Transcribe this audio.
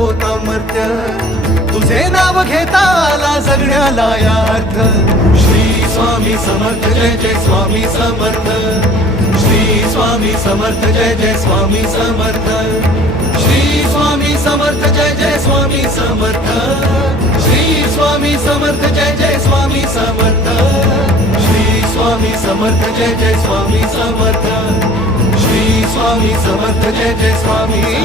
होत अमर्त्य तुझे नाव घेता आला जगण्याला यार्थ श्री स्वामी समर्थ जय जय स्वामी समर्थ श्री स्वामी समर्थ जय जय स्वामी समर्थ श्री स्वामी समर्थ जय जय स्वामी समर्थ श्री स्वामी समर्थ जय जय स्वामी समर्थ श्री स्वामी समर्थ जय जय स्वामी समर्थ श्री स्वामी समर्थ जय जय स्वामी